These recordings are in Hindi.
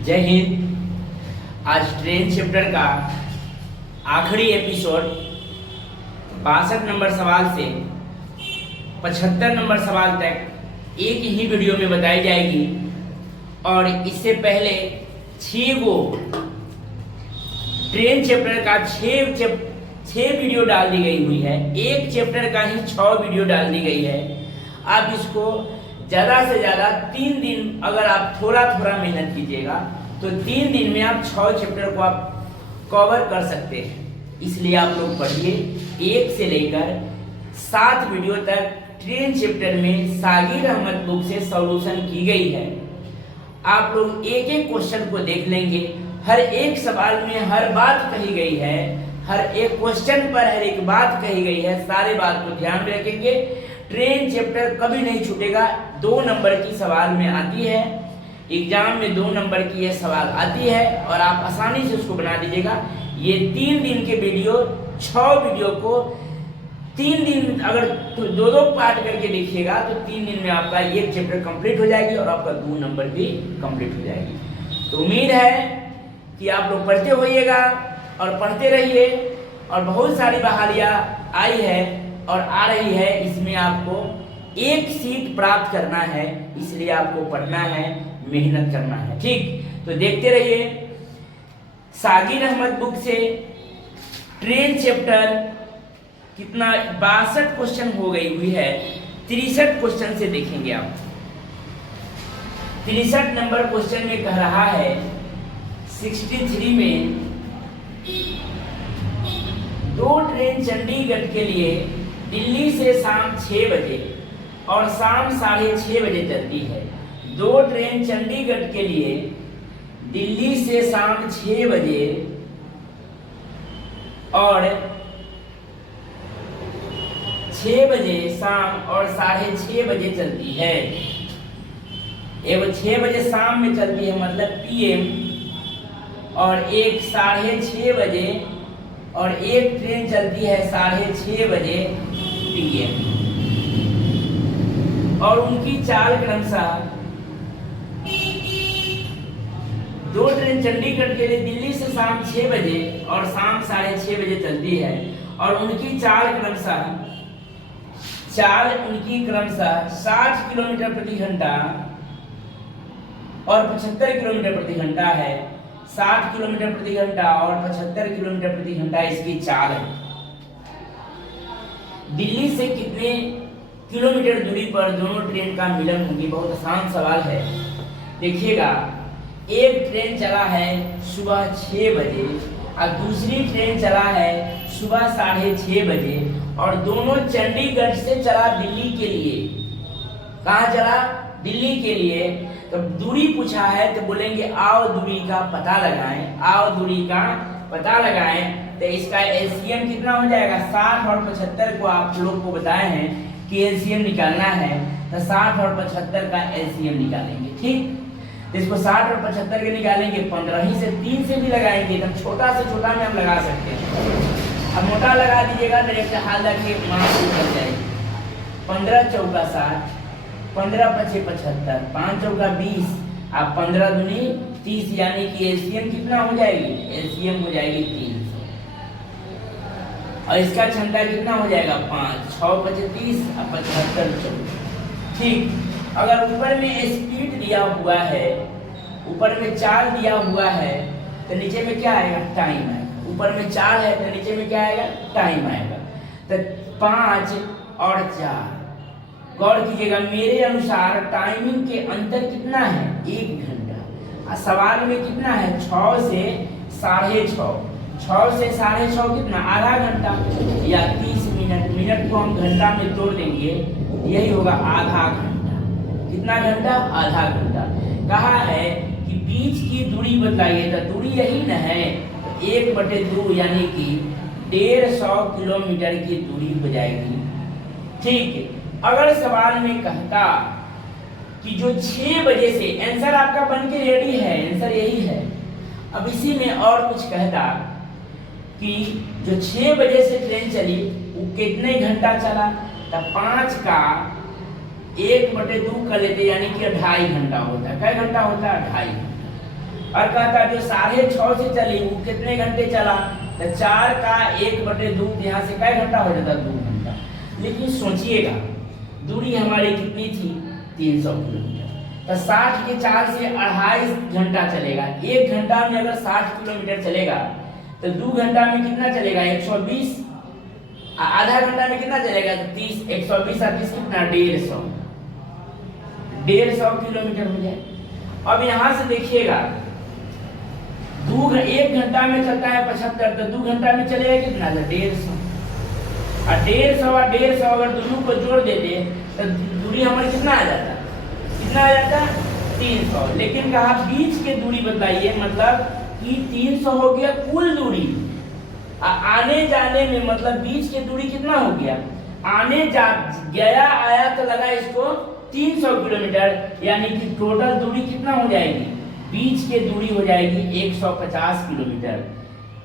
जय हिंद। आज ट्रेन चैप्टर का आखिरी एपिसोड 62 नंबर सवाल से 75 नंबर सवाल तक एक ही वीडियो में बताई जाएगी। और इससे पहले 6 गो ट्रेन चैप्टर का 6 वीडियो डाल दी गई हुई है। एक चैप्टर का ही 6 वीडियो डाल दी गई है। आप इसको ज़्यादा से ज़्यादा 3 दिन अगर आप थोड़ा थोड़ा मेहनत कीजिएगा तो 3 दिन में आप 6 चैप्टर को आप कवर कर सकते हैं। इसलिए आप लोग पढ़िए। 1 से लेकर 7 वीडियो तक ट्रेन चैप्टर में सागिर अहमद बुक से सॉल्यूशन की गई है। आप लोग एक एक क्वेश्चन को देख लेंगे। हर एक सवाल में हर बात कही गई है, हर एक क्वेश्चन पर हर एक बात कही गई है। सारे बात को ध्यान में रखेंगे। ट्रेन चैप्टर कभी नहीं छूटेगा। 2 नंबर की सवाल में आती है, एग्जाम में 2 नंबर की ये सवाल आती है और आप आसानी से उसको बना दीजिएगा। ये 3 दिन के वीडियो, 6 वीडियो को 3 दिन अगर 2-2 पार्ट करके देखिएगा तो 3 दिन में आपका एक चैप्टर कंप्लीट हो जाएगी और आपका 2 नंबर भी कंप्लीट हो जाएगी। तो उम्मीद है कि आप लोग पढ़ते होइएगा और पढ़ते रहिए। और बहुत सारी बहालियाँ आई है और आ रही है। इसमें आपको एक सीट प्राप्त करना है, इसलिए आपको पढ़ना है, मेहनत करना है। ठीक, तो देखते रहिए। सागिर अहमद बुक से ट्रेन चैप्टर कितना 62 क्वेश्चन हो गई हुई है। 63 क्वेश्चन से देखेंगे आप। 63 नंबर क्वेश्चन में कह रहा है 63 में 2 ट्रेन चंडीगढ़ के लिए दिल्ली से शाम 6 बजे और शाम 6:30 बजे चलती है। 2 ट्रेन चंडीगढ़ के लिए दिल्ली से शाम 6 बजे और 6 बजे शाम और 6:30 बजे चलती है। एक 6 बजे शाम में चलती है मतलब पीएम, और एक 6:30 बजे और एक ट्रेन चलती है 6:30 बजे पीएम। और उनकी चाल क्रमशः 2 ट्रेन चंडीगढ़ के लिए दिल्ली से शाम 6 बजे और शाम 6:30 बजे चलती है। और उनकी चाल क्रमशः 60 किलोमीटर प्रति घंटा और 75 किलोमीटर प्रति घंटा है। 60 किलोमीटर प्रति घंटा और 75 किलोमीटर प्रति घंटा इसकी चाल है। दिल्ली से कितने किलोमीटर दूरी पर दोनों ट्रेन का मिलन होगी? बहुत आसान सवाल है। देखिएगा, एक ट्रेन चला है सुबह 6 बजे और दूसरी ट्रेन चला है सुबह 6:30 बजे और दोनों चंडीगढ़ से चला दिल्ली के लिए। कहाँ चला? दिल्ली के लिए। तो दूरी पूछा है तो बोलेंगे आओ दूरी का पता लगाएं। आओ दूरी का पता लगाएं तो इसका एलसीएम कितना हो जाएगा? 60 और 75 को आप लोग को बताए हैं कि एलसीएम निकालना है, तो 60 और 75 का एलसीएम निकालेंगे। ठीक, इसको 60 और 75 के निकालेंगे। 15 ही से 3 से भी लगाएंगे, एकदम छोटा से छोटा में हम लगा सकते हैं। अब मोटा लगा दीजिएगा, डायरेक्ट हाल रखिए, मार्क्स निकल जाएगी। 15 चौका 60, 15 पछे 75, 5 चौका 20, आप 15 दूनी 30, यानी कि एलसीएम कितना हो जाएगी? एलसीएम हो जाएगी 300। और इसका क्षमता कितना हो जाएगा? 5, 6 पचे 30 और 75 24। ठीक, अगर ऊपर में स्पीड दिया हुआ है, ऊपर में चाल दिया हुआ है तो नीचे में क्या आएगा? टाइम आएगा। ऊपर में चाल है तो नीचे में क्या आएगा? टाइम आएगा। तो 5 और 4, गौर कीजिएगा, मेरे अनुसार टाइमिंग के अंतर कितना है? 1 घंटा। सवाल में कितना है? 6 से 6:30। 6 से 6:30 कितना? आधा घंटा या 30 मिनट। मिनट को हम घंटा में तोड़ देंगे, यही होगा आधा घंटा। कितना घंटा? आधा घंटा। कहा है कि बीच की दूरी बताइए, तो दूरी यही न है, 1/2 यानी कि 150 किलोमीटर की दूरी हो जाएगी। ठीक है, अगर सवाल में कहता कि जो 6 बजे से, आंसर आपका बन के रेडी है, आंसर यही है। अब इसी में और कुछ कहता कि जो 6 बजे से ट्रेन चली वो कितने घंटा चला, तो 5 का 1/2 कर लेते, यानी कि 2.5 घंटा होता है। क्या घंटा होता है? 2.5 घंटा। और कहता जो 6:30 से चली वो कितने घंटे चला, तो 4 का 1/2 यहाँ से क्या घंटा हो जाता, 2 घंटा। लेकिन सोचिएगा दूरी हमारी कितनी थी, 300 किलोमीटर, तो 60 के 4 से 2.5 घंटा चलेगा। 1 घंटा में अगर 60 किलोमीटर चलेगा तो 2 घंटा में कितना चलेगा, 120, आधा घंटा में कितना चलेगा, 30, 120 और 30 कितना, 150 किलोमीटर हो जाए। अब यहाँ से देखिएगा 1 घंटा में चलता है 75, तो 2 घंटा में चलेगा कितना, 150, और 150 अगर दोनों को जोड़ देते तो दूरी हमारी कितना आ जाता, 300। लेकिन कहा बीच के दूरी बताइए, मतलब कि 300 हो गया कुल दूरी, आने जाने में मतलब बीच की दूरी कितना हो गया, आने जा गया आया तो लगा इसको 300 किलोमीटर, यानी कि टोटल दूरी कितना हो जाएगी, बीच की दूरी हो जाएगी 150 किलोमीटर।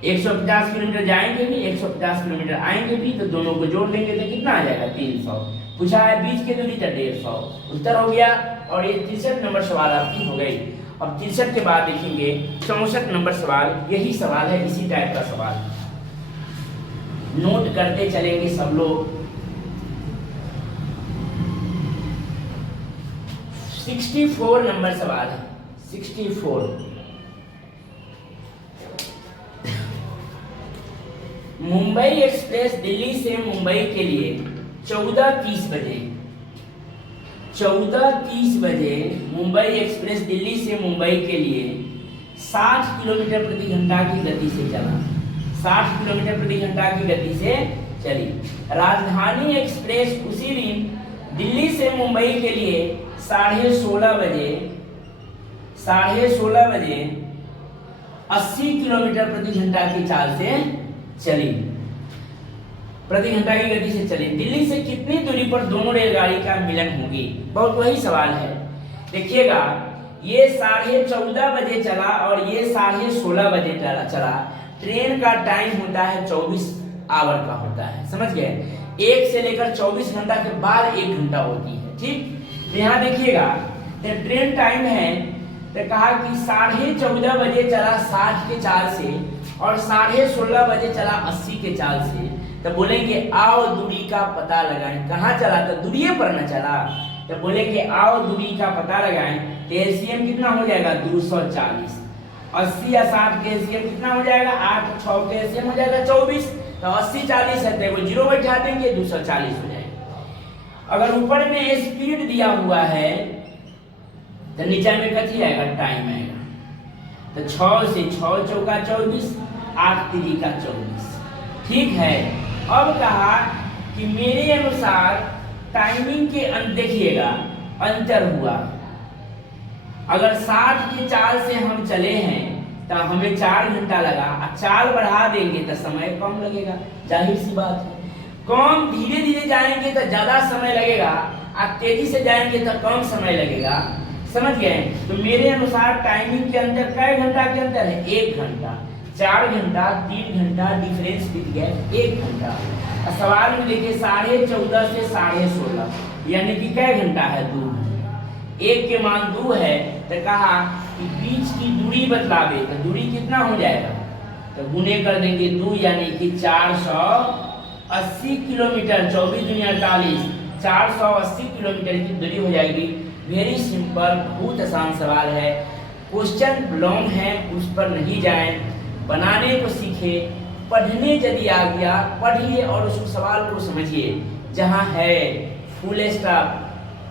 150 किलोमीटर जाएंगे भी, 150 किलोमीटर आएंगे भी, तो दोनों को जोड़ लेंगे तो कितना आ जाएगा, 300। पूछा है बीच की दूरी तो 150, उत्तर हो गया। और ये 63 नंबर सवाल आपकी हो गई। अब 63 के बाद देखेंगे 64 नंबर सवाल, यही सवाल है, इसी टाइप का सवाल, नोट करते चलेंगे सब लोग। 64 नंबर सवाल है, 64। मुंबई एक्सप्रेस दिल्ली से मुंबई के लिए 14:30 बजे मुंबई एक्सप्रेस दिल्ली से मुंबई के लिए 60 किलोमीटर प्रति घंटा की गति से चला, 60 किलोमीटर प्रति घंटा की गति से चली। राजधानी एक्सप्रेस उसी दिन दिल्ली से मुंबई के लिए 16:30 बजे 80 किलोमीटर प्रति घंटा की चाल से चली, प्रति घंटा की गति से चली। दिल्ली से कितनी दूरी पर दोनों रेलगाड़ी का मिलन होगी, बहुत वही सवाल है। देखिएगा ये 14:30 बजे चला और ये 16:30 बजे चला। ट्रेन का टाइम होता है 24 आवर का होता है, समझ गए, 1 से लेकर 24 घंटा के बाद 1 घंटा होती है, ठीक। तो यहाँ देखिएगा ट्रेन टाइम है, तो कहा कि 14:30 बजे चला 60 के चाल से और 16:30 बजे चला 80 के चाल से। तो बोलेंगे आओ दूरी का पता लगाएं, कहाँ चला, तो दूरी पर न चला, तो बोलेंगे आओ दूरी का पता लगाएं। तो एलसीएम कितना हो जाएगा, 240, 80 या 60 के एलसीएम कितना हो जाएगा, 8, 6 के एलसीएम हो जाएगा 24, तो 80 40 है, तो 0 बैठा देंगे, 240 हो जाएगा। अगर ऊपर में स्पीड दिया हुआ है तो नीचे में कथी आएगा, टाइम आएगा, तो 6 से 6 चौका 24, 8 तिरिका 24, ठीक है। अब कहा कि मेरे अनुसार टाइमिंग के देखिएगा अंतर हुआ, अगर 60 की चाल से हम चले हैं तो हमें 4 घंटा लगा, चाल बढ़ा देंगे तो समय कम लगेगा, जाहिर सी बात है। कम धीरे धीरे जाएंगे तो ज्यादा समय लगेगा, और तेजी से जाएंगे तो कम समय लगेगा, समझ गए। तो मेरे अनुसार टाइमिंग के अंदर कै घंटा के अंदर है, 1 घंटा, 4 घंटा, 3 घंटा, डिफरेंस बीत गया 1 घंटा। सवाल में देखिए 14:30 से 16:30, यानी कि कै घंटा है, 2 घंटा। 1 के मान 2 है, तो कहा कि बीच की दूरी बतलावे, तो दूरी कितना हो जाएगा, तो गुने कर देंगे 2, यानी कि 480 किलोमीटर, 24 दूनी 48, 480 किलोमीटर की दूरी हो जाएगी। वेरी सिंपल, बहुत आसान सवाल है, क्वेश्चन लॉन्ग है, उस पर नहीं जाएं, बनाने को सीखे, पढ़ने यदि आ गया पढ़िए और उस सवाल को समझिए, जहाँ है फुल स्टॉप,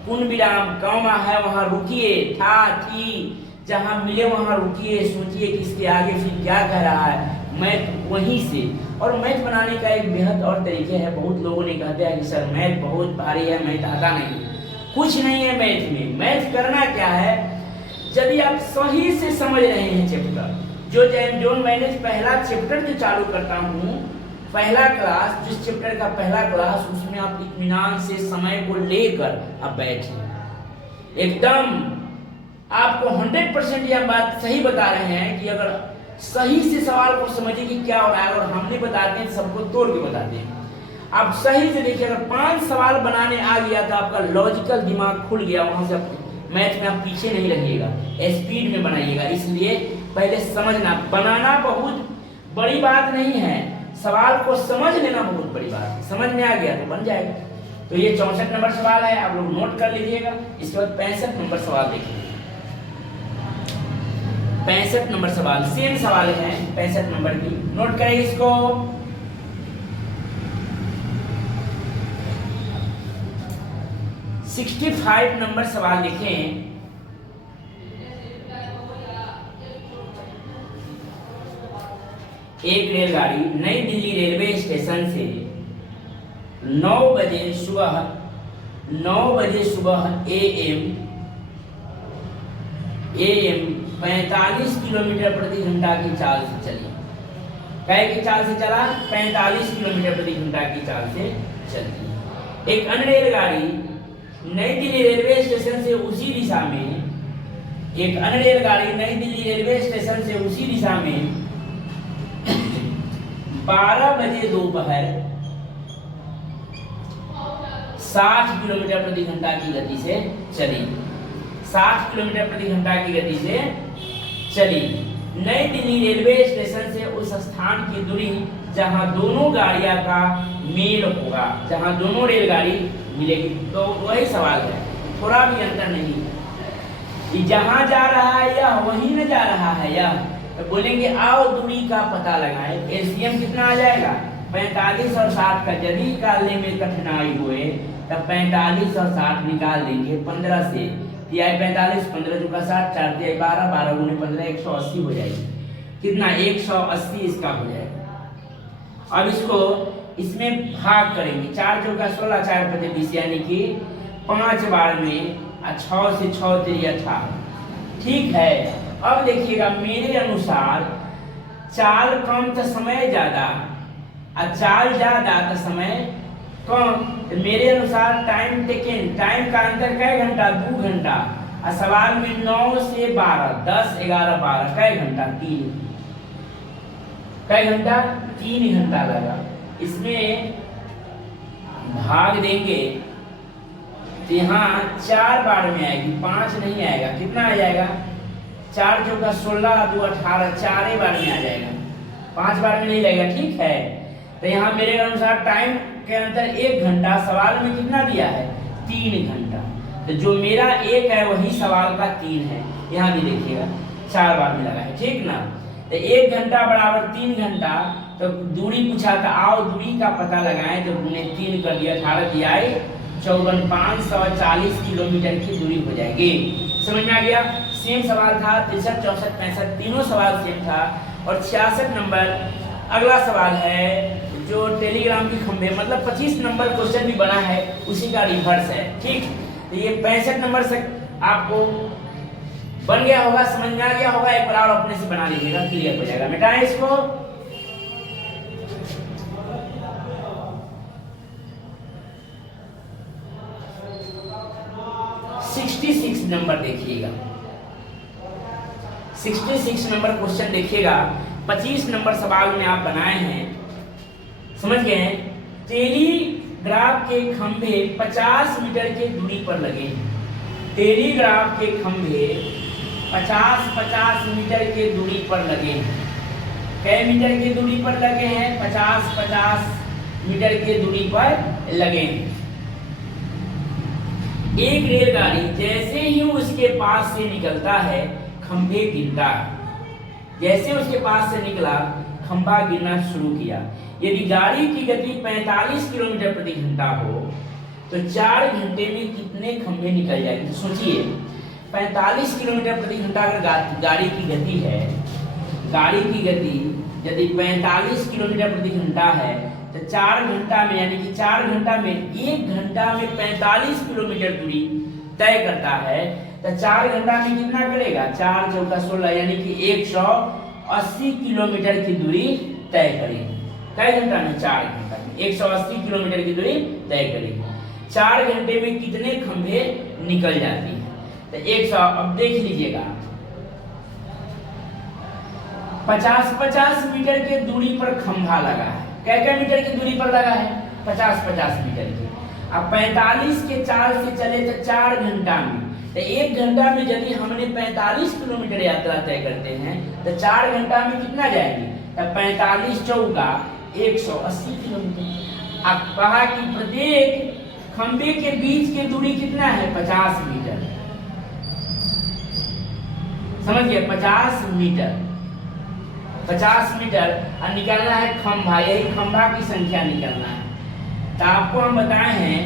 पूर्ण विराम, कॉमा है वहाँ रुकिए, था थी जहाँ मिले वहाँ रुकिए, सोचिए कि इसके आगे फिर क्या कह रहा है, मैथ वहीं से। और मैथ बनाने का एक बेहद और तरीके है, बहुत लोगों ने कहते हैं कि सर मैथ बहुत भारी है, मैथ आता नहीं, कुछ नहीं है मैथ में। मैथ करना क्या है, यदि आप सही से समझ रहे हैं चैप्टर, जो मैंने पहला चैप्टर जो चालू करता हूँ, पहला क्लास, जिस चैप्टर का पहला क्लास, उसमें आप इत्मीनान से समय को लेकर आप बैठिए, एकदम आपको 100% यह बात सही बता रहे हैं कि अगर सही से सवाल को समझिए कि क्या हो रहा है, और हमने बताते हैं सबको तोड़ के बताते हैं। आप सही से देखिए, अगर 5 सवाल बनाने आ गया तो आपका लॉजिकल दिमाग खुल गया, वहां से मैथ में आप पीछे नहीं रहिएगा, स्पीड में बनाइएगा। इसलिए पहले समझना, बनाना बहुत बड़ी बात नहीं है, सवाल को समझ लेना बहुत बड़ी बात है। समझ में आ गया तो बन जाएगा। तो ये 64 नंबर सवाल है, आप लोग नोट कर लीजिएगा। इसके बाद 65 नंबर सवाल देखिए। 65 नंबर सवाल सेम सवाल है 65 नंबर की, नोट करें इसको। सिक्सटी 65 नंबर सवाल देखें। एक रेलगाड़ी नई दिल्ली रेलवे स्टेशन से 9 बजे सुबह एएम 45 किलोमीटर प्रति घंटा की चाल से चली। कै की चाल से चला? 45 किलोमीटर प्रति घंटा की चाल से चलती। एक अन्य रेलगाड़ी नई दिल्ली रेलवे स्टेशन से उसी दिशा में 12 बजे दोपहर 60 किलोमीटर प्रति घंटा की गति से चली। 60 किलोमीटर प्रति घंटा की गति से चली। नई दिल्ली रेलवे स्टेशन से उस स्थान की दूरी जहां दोनों गाड़ियां का मेल होगा, जहां दोनों रेलगाड़ी मिलेगी। तो वही सवाल है, थोड़ा भी अंतर नहीं कि जहां जा रहा है यह वहीं न जा रहा है यह। तो बोलेंगे आओ दूरी का पता लगाएं। एलसीएम कितना आ जाएगा? 45 और 60 का यदि निकालने में कठिनाई हुए तब 45 और 60 निकाल देंगे 15 से। तिहाई 45, 15 चौका 60, 4 तिहाई 12, 12 गुने 15, 180 हो जाएगी। कितना? 180 इसका हो जाएगा। अब इसको इसमें भाग करेंगे, 4 चौका 16, 4 पचे 20, यानी कि 5 बार में 6 से 6 तिरी 18। ठीक है। अब देखिएगा, मेरे अनुसार चाल कम तो समय ज्यादा, और चाल ज्यादा तो समय कम। तो मेरे अनुसार टाइम टेकन, टाइम का अंतर कै घंटा? 2 घंटा। और सवाल में 9 से 12, 10, 11, 12 कै घंटा? 3। कै घंटा? 3 घंटा लगा। इसमें भाग देंगे तो यहाँ 4 बार में आएगी, 5 नहीं आएगा। कितना आ जाएगा? 4 चौका 16, 2 18, 4 बार में आ जाएगा, 5 बार में नहीं लगेगा। ठीक है। तो यहाँ मेरे अनुसार टाइम के अंतर 1 घंटा, सवाल में कितना दिया है? 3 घंटा। तो जो मेरा 1 है वही सवाल का 3 है। यहाँ भी देखिएगा 4 बार में लगा है। ठीक ना? तो 1 घंटा बराबर 3 घंटा। तो दूरी पूछा था, आओ दूरी का पता लगाएं। तो हमने 3 कर दिया, 18 तिहाई 54, 540 किलोमीटर की दूरी हो जाएगी। समझ में आ गया? सेम सवाल था। 63, 64, 65 तीनों सवाल सेम था। और 66 नंबर अगला सवाल है जो टेलीग्राम की खंभे, मतलब 25 नंबर क्वेश्चन भी बना है, उसी का रिवर्स है। ठीक। तो ये 65 नंबर से आपको बन गया होगा, समझ में आ गया होगा। एक बार और अपने से बना लीजिएगा, क्लियर हो जाएगा। मिटाएं इसको। नंबर देखिएगा, 66 नंबर क्वेश्चन देखिएगा। 25 नंबर सवाल में आप बनाए हैं, समझ गए हैं। टेलीग्राफ के खंभे 50 मीटर की दूरी पर लगे। टेलीग्राफ के खंभे 50 मीटर की दूरी पर लगे। कै मीटर की दूरी पर लगे हैं? 50 मीटर की दूरी पर लगे। एक रेलगाड़ी जैसे ही उसके पास से निकलता है खंभे गिरता है। जैसे उसके पास से निकला खंभा गिरना शुरू किया। यदि गाड़ी की गति 45 किलोमीटर प्रति घंटा हो तो 4 घंटे में कितने खंभे निकल जाएंगे? तो सोचिए, 45 किलोमीटर प्रति घंटा अगर गाड़ी की गति है, गाड़ी की गति यदि 45 किलोमीटर प्रति घंटा है तो 4 घंटा में, यानी कि 4 घंटा में 1 घंटा में 45 किलोमीटर दूरी तय करता है। तो 4 घंटा में कितना करेगा? 4 चौका 16, यानी कि 180 किलोमीटर की दूरी तय करेगी। कै घंटा में? 4 घंटा में 180 किलोमीटर की दूरी तय करेगी। 4 घंटे में कितने खंभे निकल जाती है? तो 100। अब देख लीजिएगा, 50 मीटर के दूरी पर खंभा लगा है। क्या मीटर की दूरी पर लगा है? 50 मीटर की। अब 45 के चाल से चले तो 4 घंटा में तो 1 घंटा में यदि हमने 45 किलोमीटर यात्रा तय करते हैं तो 4 घंटा में कितना जाएंगे? तो 45 चौका 180 किलोमीटर। अब कहा कि प्रत्येक खंबे के बीच की दूरी कितना है? 50 मीटर। समझ गए? 50 मीटर, 50 मीटर। और निकालना है खंभा, यही खंभा की संख्या निकालना है। तो आपको हम बताए हैं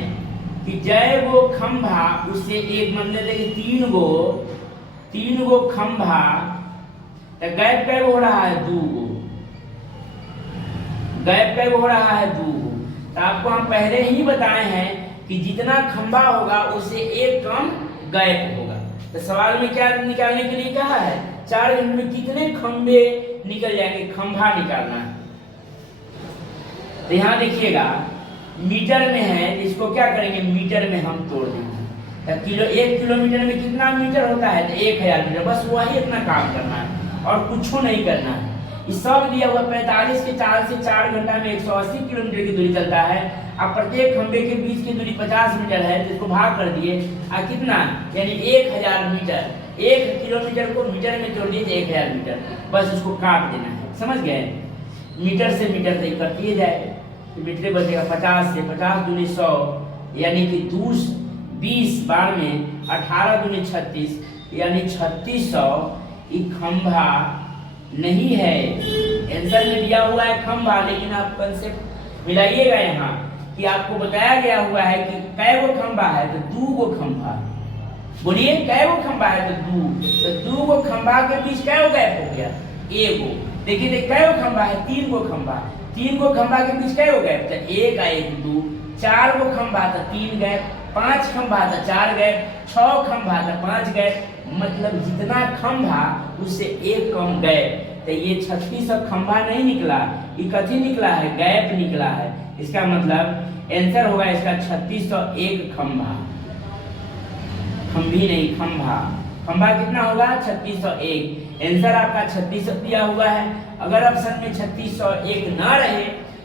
कि जय वो खंभा, उससे एक मतलब देखिए 3 गो खंभा, तो गैप कै हो रहा है? 2 गो। गैप कै हो रहा है? 2 गो। तो आपको हम पहले ही बताए हैं कि जितना खंभा होगा उससे एक कम गैप होगा। तो सवाल में क्या निकालने के लिए कहा है? 4 घंटे में कितने खंभे निकल जाएंगे? खंभा निकालना है। तो यहाँ देखिएगा मीटर में है, इसको क्या करेंगे? मीटर में हम तोड़ देंगे। तो 1 किलोमीटर में कितना मीटर होता है? तो 1000 मीटर। बस वही इतना काम करना है और कुछ नहीं करना है। इस सब दिया हुआ 45 के चाल से 4 घंटा में 180 किलोमीटर की दूरी चलता है। अब प्रत्येक खंबे के बीच की दूरी 50 मीटर है, जिसको भाग कर दिए कितना, यानी 1000 मीटर। 1 किलोमीटर को मीटर में जोड़ दिए 1000 मीटर। बस इसको काट देना है। समझ गए? मीटर से मीटर तक कर दिए जाए, मीटर बचेगा 50 से 50 दूनी 100, यानी कि 20 बार में 18 दूनी 36, यानी 3600। ये खंभा नहीं है, आंसर में दिया हुआ है खंभा, लेकिन आप कंसेप्ट मिलाइएगा यहाँ कि आपको बताया गया हुआ है कि कै गो खंभा है? तो 2 गो खंभा। बोलिए कै गो खंभा है? तो 2। तो 2 गो खंभा के बीच कै गो गैप हो गया? 1 गो। देखिए कै गो खंभा है? 3 गो खंभा। 3 गो खंभा के बीच कै गो गैप? तो 1 और 1 2। 4 गो खंभा तो 3 गैप। 5 खंभा तो 4 गैप। 6 खंभा तो 5 गैप। मतलब जितना खंभा उससे एक कम गैप। तो ये 3600 खंभा नहीं निकला, ये कथी निकला है? गैप निकला है। इसका मतलब आंसर होगा इसका 3601 खंभा। खंभी नहीं, खंभा। खंभा कितना होगा? 3601। आंसर आपका 3600 दिया हुआ है। अगर ऑप्शन में 3601 ना रहे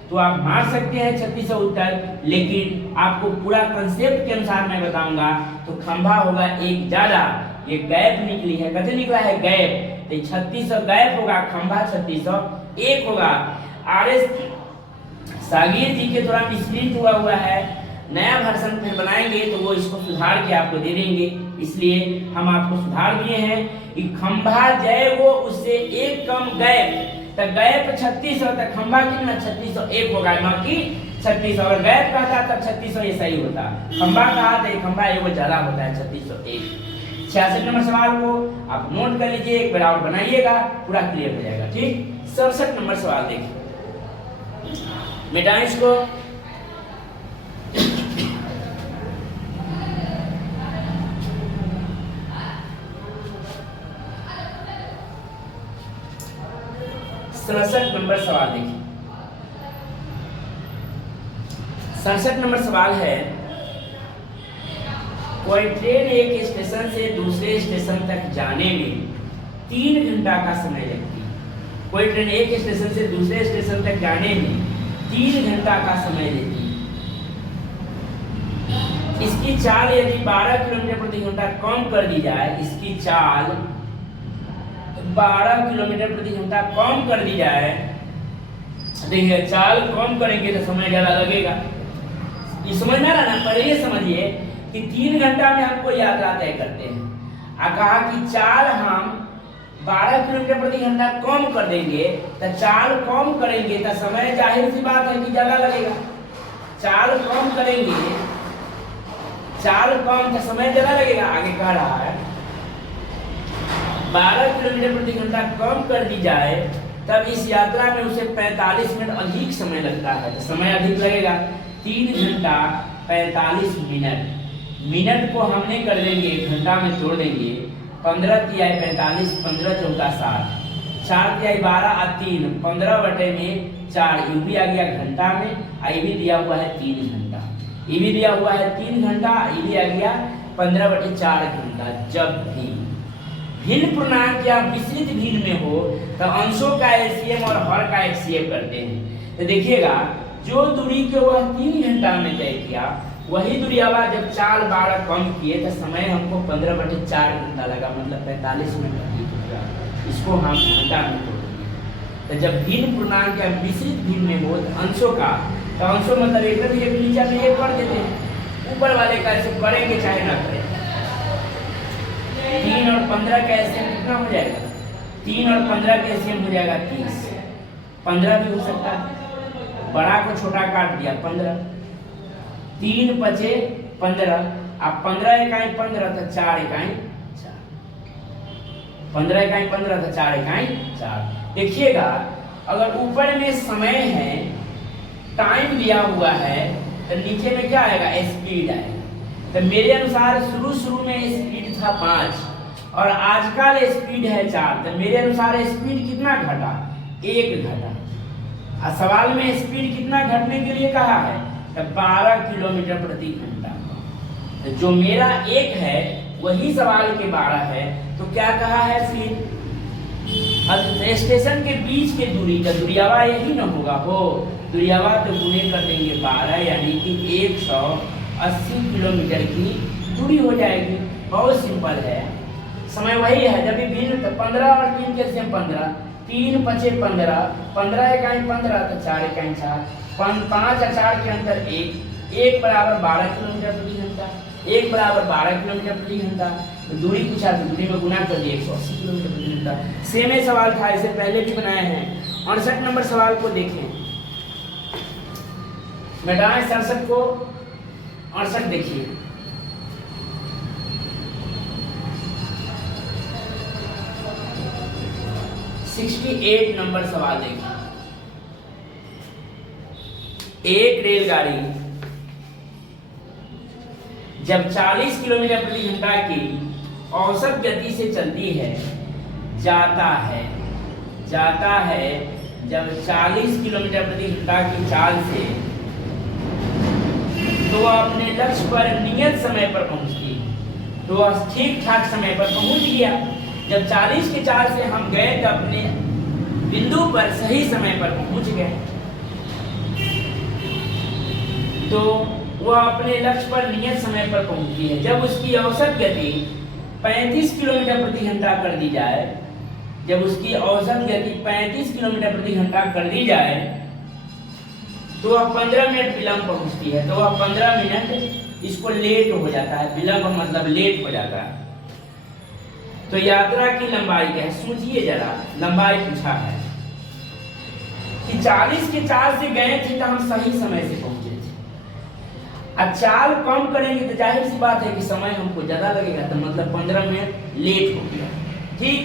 तो आप मार सकते हैं 3600 उत्तर, लेकिन आपको पूरा कंसेप्ट के अनुसार मैं बताऊंगा। तो खंभा होगा एक ज्यादा, ये गैप निकली है। कैसे निकला है? गैप। तो 3600 गैप होगा, खंभा 3601 होगा। आरएस सागिर जी के थोड़ा मिसप्रिंट हुआ है, नया वर्जन फिर बनाएंगे तो वो इसको सुधार के आपको दे देंगे, इसलिए हम आपको सुधार दिए हैं कि खंभा जय वो उससे एक कम गैप। तो गैप 3600, तो खंभा कितना? 3601 होगा, ना कि 3600। अगर गैप कहता तब 3600 ये सही होता, खंभा कहा तो खंभा एगो ज्यादा होता है 3601। 66 नंबर सवाल को आप नोट कर लीजिए, एक बार और बनाइएगा, पूरा क्लियर हो जाएगा। ठीक। 67 नंबर सवाल देखिए, मिटाएं इसको। नंबर सवाल देखिए, 67 नंबर सवाल है, कोई ट्रेन एक स्टेशन से दूसरे स्टेशन तक जाने में 3 घंटा का समय लगती है। कोई ट्रेन एक स्टेशन से दूसरे स्टेशन तक जाने में 3 घंटा का समय लेती है। इसकी चाल यदि 12 किलोमीटर प्रति घंटा कम कर दी जाए, इसकी चाल 12 किलोमीटर प्रति घंटा कम कर दी जाए, देखिए चाल कम करेंगे तो समय ज्यादा लगेगा। ये समझ में आ रहा ना? पहले ये समझिए कि 3 घंटा में हमको यात्रा तय करते हैं, कहा कि चाल हम 12 किलोमीटर प्रति घंटा कम कर देंगे, तो चाल कम करेंगे तो समय जाहिर सी बात है कि ज्यादा लगेगा। चाल कम करेंगे, चाल कम तो समय ज्यादा लगेगा। आगे कह रहा है 12 किलोमीटर प्रति घंटा कम कर दी जाए, तब इस यात्रा में उसे 45 मिनट अधिक समय लगता है, तो समय अधिक लगेगा। 3 घंटा 45 मिनट। मिनट को हमने कर देंगे घंटा में तोड़ देंगे, 15 तिहाई 45, 15 चौका 60, 4 तिहाई 12 और 3 15 बटे में 4, ये भी आ गया घंटा में। ये भी दिया हुआ है 3 घंटा, ये भी दिया हुआ है 3 घंटा, ये भी आ गया 15 बटे 4 घंटा। जब भी भिन्न पूर्णांक या मिश्रित भिन्न में हो तो अंशों का एलसीएम और हर का एचसीएफ करते हैं। तो देखिएगा जो दूरी को वह 3 घंटा में तय किया, वही दुरियावा जब चाल 12 कम किए तो समय हमको 15/4 घंटा लगा, मतलब 45 मिनट व्यतीत हुआ। इसको हम घंटा में तोड़ दिए। तो जब भिन्न पूर्णांक या मिश्रित भिन्न में हो तो अंशों का, तो अंशों मतलब एक में एक नीचे में एक कर देते हैं, ऊपर वाले का ऐसे करेंगे चाहे ना करें। 3 और 15 का एलसीएम कितना हो जाएगा? 3 और 15 का एलसीएम हो जाएगा 30। 15 भी हो सकता है, बड़ा को छोटा काट दिया 15, 3 पचे 15, अब 15 इकाई 15 तो 4 इकाई 4, 15 इकाई 15 तो 4 इकाई 4। देखिएगा अगर ऊपर में समय है, टाइम दिया हुआ है, तो नीचे में क्या आएगा? स्पीड आएगा। तो मेरे अनुसार शुरू में स्पीड था 5 और आजकल स्पीड है 4, तो मेरे अनुसार स्पीड कितना घटा? 1 घटा। और सवाल में स्पीड कितना घटने के लिए कहा है? तो 12 किलोमीटर प्रति घंटा। तो जो मेरा 1 है वही सवाल के 12 है, तो क्या कहा है फिर? स्टेशन के बीच के दूरी का दुरियावा यही ना होगा हो, दुरियावा तो गुने कर देंगे 12, यानी कि 180 किलोमीटर की दूरी हो जाएगी। बहुत सिंपल है, समय वही है। जब भी भिन्न तो 15 और 3 के एलसीएम 15, 3 पचे 15, 15 इकाई 15 तो 4 इकाई 4, 5 और 4 के अंतर 1 बराबर 12 किलोमीटर प्रति घंटा, 1 बराबर 12 किलोमीटर प्रति घंटा। तो दूरी पूछा तो दूरी में गुना कर दिए 180 किलोमीटर प्रति घंटा। सेम ही सवाल था, इसे पहले भी बनाए हैं। 68 नंबर सवाल को देखें, मिटाएं 67 को, 68 देखिए। (68) नंबर सवाल देखिए। एक रेलगाड़ी जब 40 किलोमीटर प्रति घंटा की औसत गति से चलती है, जाता है जब 40 किलोमीटर प्रति घंटा की चाल से, तो वह अपने लक्ष्य पर नियत समय पर पहुंचती है। तो वह ठीक ठाक समय पर पहुंच गया। जब 40 की चाल से हम गए तो अपने बिंदु पर सही समय पर पहुंच गए, तो वह अपने लक्ष्य पर नियत समय पर पहुंचती है। जब उसकी औसत गति 35 किलोमीटर प्रति घंटा कर दी जाए, जब उसकी औसत गति 35 किलोमीटर प्रति घंटा कर दी जाए, तो वह 15 मिनट विलंब पहुंचती है। तो वह 15 मिनट इसको लेट हो जाता है, विलंब मतलब लेट हो जाता है। तो यात्रा की लंबाई क्या है? सोचिए जरा, लंबाई पूछा है कि 40 के चाल से गए थे तो हम सही समय से पहुंचे थे। अब चाल कम करेंगे तो जाहिर सी बात है कि समय हमको ज्यादा लगेगा, तो मतलब 15 मिनट लेट हो गया। ठीक।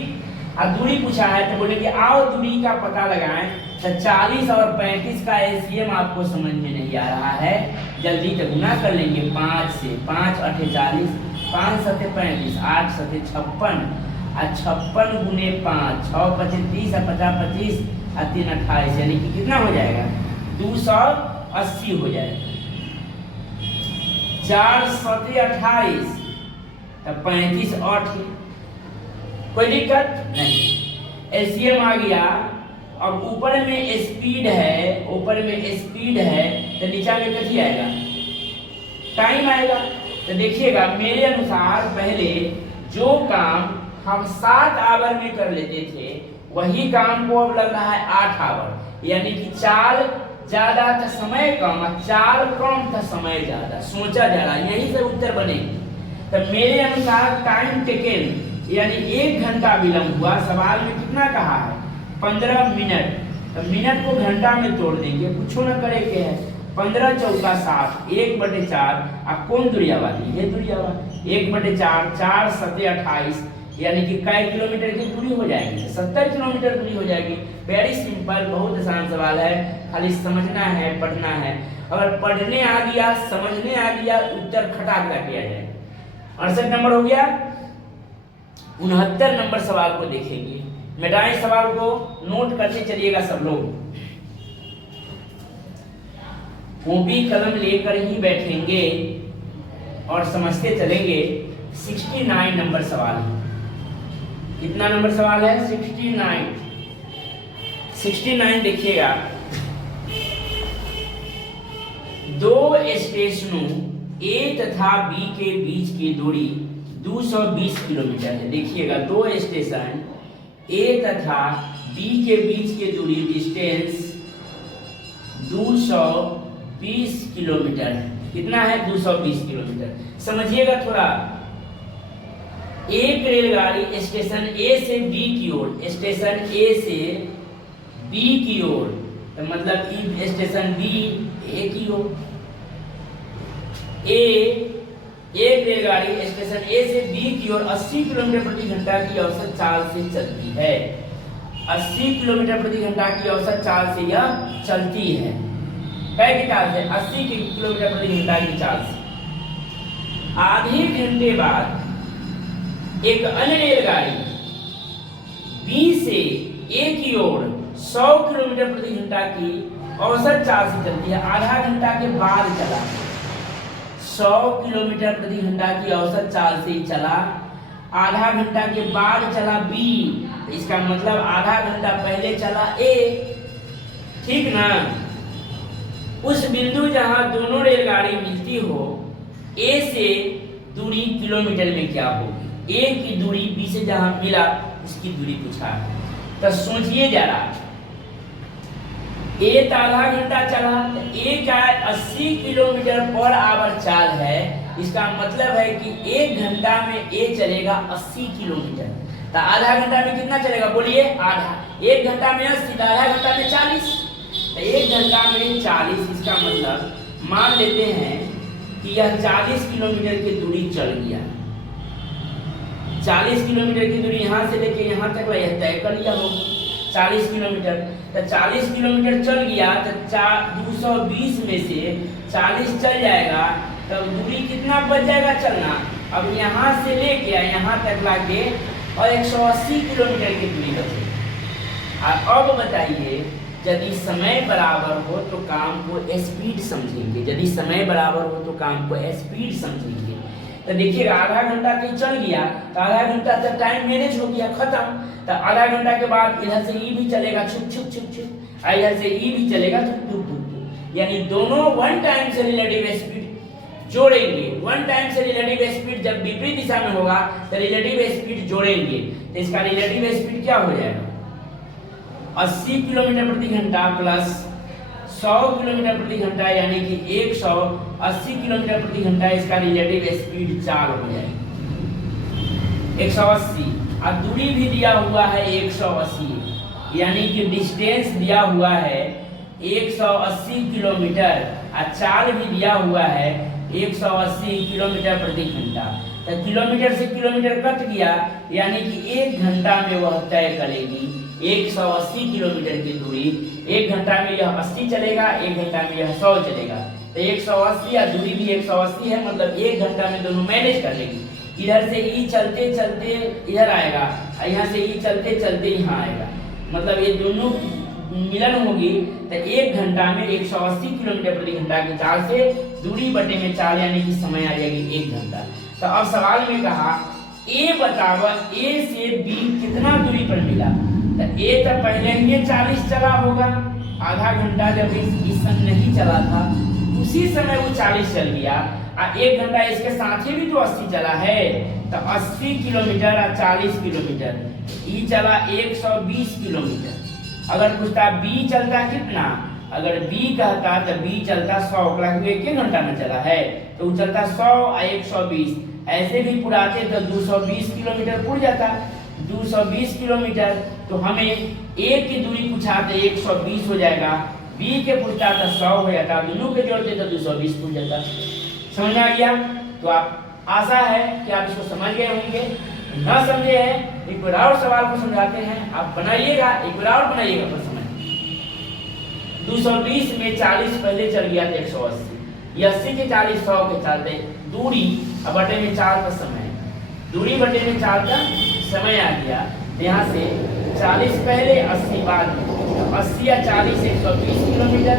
अब दूरी पूछा है तो बोले कि आओ दूरी का पता लगाएं। तो 40 और 35 का एलसीएम आपको समझ में नहीं आ रहा है, जल्दी से गुना कर लेंगे 5 से। 5 8 40, 5 7 35, 8 7 56, और 56 गुने 5, 6 25 30, 50 25, और 3 28, यानी कि कितना हो जाएगा? 280 हो जाएगा। 4 7 28, तब 35 8, कोई दिक्कत नहीं, एलसीएम आ गया। अब ऊपर में स्पीड है, ऊपर में स्पीड है, तो नीचे में कथी आएगा? टाइम आएगा। तो देखिएगा मेरे अनुसार पहले जो काम हम 7 आवर में कर लेते थे, वही काम को अब लग रहा है 8 आवर, यानी कि चाल ज्यादा था समय कम, चाल कम था समय ज्यादा। सोचा जा रहा, यही से उत्तर बनेगी। तो मेरे अनुसार टाइम टेकन यानी 1 घंटा विलंब हुआ। सवाल में कितना कहा है? 15 मिनट। तो मिनट को घंटा में तोड़ देंगे, कुछ न करे के है। 15 चौका 60, 1/4। अब कौन दुरिया वाली? ये दुरिया वाली। 1/4, 4 7 28, यानी कि कई किलोमीटर की दूरी हो जाएगी? 70 किलोमीटर दूरी हो जाएगी। वेरी सिंपल, बहुत आसान सवाल है, खाली समझना है, पढ़ना है। अगर पढ़ने आ गया, समझने आ गया, उत्तर खटाक किया जाए। 68 नंबर हो गया। 69 नंबर सवाल को देखेंगे। मिटाएं सवाल को, नोट करते चलिएगा सब लोग, कॉपी कलम लेकर ही बैठेंगे और समझते चलेंगे। 69 नंबर सवाल है। कितना नंबर सवाल है? 69। 69 देखिएगा। 2 स्टेशनों ए तथा बी के बीच की दूरी 220 किलोमीटर है। देखिएगा, दो स्टेशन ए तथा बी के बीच की दूरी डिस्टेंस 220 किलोमीटर है। कितना है? 220 किलोमीटर। समझिएगा थोड़ा, एक रेलगाड़ी स्टेशन ए से बी की ओर, स्टेशन ए से बी की ओर, तो मतलब स्टेशन बी ए की ओर, एक रेलगाड़ी स्टेशन ए से बी की ओर 80 किलोमीटर प्रति घंटा की औसत चाल से चलती है। 80 किलोमीटर प्रति घंटा की औसत चाल से यह चलती है। कै की चाल से? 80 किलोमीटर प्रति घंटा की चाल से। आधे घंटे बाद एक अन्य रेलगाड़ी बी से ए की ओर 100 किलोमीटर प्रति घंटा की औसत चाल से चलती है। आधा घंटा के बाद चला, 100 किलोमीटर प्रति घंटा की औसत चाल से चला, आधा घंटा के बाद चला बी, इसका मतलब आधा घंटा पहले चला ए। ठीक ना? उस बिंदु जहां दोनों रेलगाड़ी मिलती हो, ए से दूरी किलोमीटर में क्या होगी? ए की दूरी बी से जहां मिला उसकी दूरी पूछा। तो सोचिए जरा, ए तो आधा घंटा चला, तो ए क्या है? 80 किलोमीटर पर आवर चाल है। इसका मतलब है कि एक घंटा में ए चलेगा 80 किलोमीटर। तो आधा घंटा में कितना चलेगा? बोलिए। आधा। एक घंटा में 80, तो आधा घंटा में 40, तो एक घंटा में 40। इसका मतलब मान लेते हैं कि यह 40 किलोमीटर की दूरी चल गया। 40 किलोमीटर की दूरी यहाँ से लेके यहाँ तक यह तय कर लिया हो 40 किलोमीटर। तो 40 किलोमीटर चल गया, तो 220 में से 40 चल जाएगा, तब दूरी कितना बच जाएगा चलना? अब यहाँ से लेके यहाँ तक लाके और 180 किलोमीटर की दूरी बचेगी। अब बताइए, यदि समय बराबर हो तो काम को स्पीड समझेंगे, यदि समय बराबर हो तो काम को स्पीड समझेंगे। तो देखिएगा, आधा घंटा कहीं चल गया, तो आधा घंटा तक टाइम मैनेज हो गया, खत्म। तो आधा घंटा के बाद इधर से ई भी चलेगा छुक छुक छुक छुक, इधर से ई भी चलेगा धुक धुक धुक, यानी दोनों वन टाइम से रिलेटिव स्पीड जोड़ेंगे। वन टाइम से रिलेटिव स्पीड जब विपरीत दिशा में होगा तो रिलेटिव स्पीड जोड़ेंगे। तो इसका रिलेटिव स्पीड क्या हो जाएगा? 80 किलोमीटर प्रति घंटा प्लस 100 किलोमीटर प्रति घंटा, यानी कि 180 किलोमीटर प्रति घंटा। इसका रिलेटिव स्पीड 4 हो जाएगी, 180। और दूरी भी दिया हुआ है 180, यानी कि डिस्टेंस दिया हुआ है 180 किलोमीटर, और चाल भी दिया हुआ है 180 किलोमीटर प्रति घंटा। तो किलोमीटर से किलोमीटर कट गया, यानी कि एक घंटा में वह तय करेगी 180 किलोमीटर की दूरी। एक घंटा में यह 80 चलेगा, एक घंटा में यह 100 चलेगा। तो 180 या दूरी भी 180 है, मतलब एक घंटा में दोनों मैनेज कर लेगी। इधर से ई चलते चलते इधर आएगा, यहाँ से ई चलते चलते यहाँ आएगा, मतलब ये दोनों मिलन होगी। तो एक घंटा में 180 किलोमीटर प्रति घंटा की चाल से दूरी बटे में चाल, यानी कि समय आ जाएगी 1 घंटा। तो अब सवाल में कहा ए बतावा, ए से बी कितना दूरी पर मिला? तो ए तो पहले ही 40 चला होगा, आधा घंटा जब इस समय नहीं चला था उसी समय वो 40 चल गया, और एक घंटा इसके साथ ही भी तो 80 चला है। तो 80 किलोमीटर और 40 किलोमीटर, ई चला 120 किलोमीटर। अगर पूछता बी चलता कितना, अगर बी कहता तो बी चलता 100, क्योंकि एक घंटा में चला है तो वो चलता 100 और 120, ऐसे भी पुराते तो 220 किलोमीटर पुर जाता। 220 किलोमीटर, तो हमें ए की दूरी पूछा तो 120 हो जाएगा, बी के पूछता तो 100 हो जाता, दोनों के जोड़ते तो 220 पुर जाता। समझ आ गया? तो आप आशा है कि आप इसको समझ गए होंगे। न समझे हैं, एक बार और सवाल को समझाते हैं, आप बनाइएगा, एक बार और बनाइएगा पर समझ। 220 में 40 पहले चल गया था 180, ये 80 के 40 100 के चलते दूरी बटे में 4 का समय, दूरी बटे में 4 का समय आ गया। यहाँ से 40 पहले 80 बाद में, 80 या 40 120 किलोमीटर,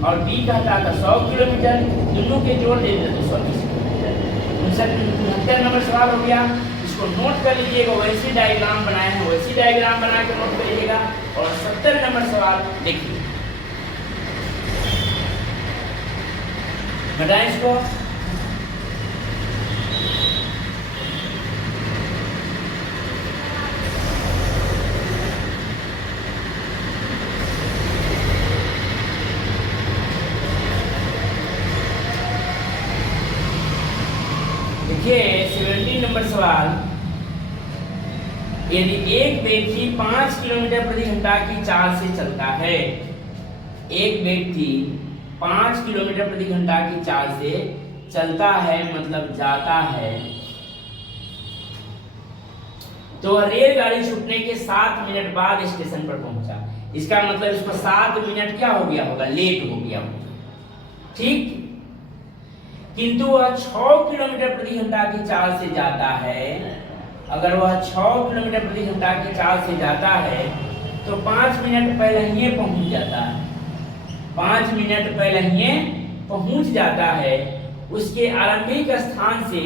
और बी कहता था 100 किलोमीटर, दोनों के जोड़ देते 220 किलोमीटर। 69 नंबर सवाल हो गया, इसको नोट कर लीजिएगा। वैसी डायग्राम बनाए हैं, वैसी डायग्राम बना के नोट करिएगा। और 70 नंबर सवाल देखिए, बताएं इसको। देखिए 17 नंबर सवाल, यदि एक व्यक्ति 5 किलोमीटर प्रति घंटा की चाल से चलता है, एक व्यक्ति 5 किलोमीटर प्रति घंटा की चाल से चलता है मतलब जाता है, तो वह रेलगाड़ी छूटने के 7 मिनट बाद स्टेशन पर पहुंचा। इसका मतलब इसको 7 मिनट क्या हो गया होगा, लेट हो गया होगा, ठीक। किंतु वह 6 किलोमीटर प्रति घंटा की चाल से जाता है, अगर वह 6 किलोमीटर प्रति घंटा की चाल से जाता है तो 5 मिनट पहले ही पहुंच जाता है, 5 मिनट पहले ही पहुंच जाता है। उसके आरंभिक स्थान से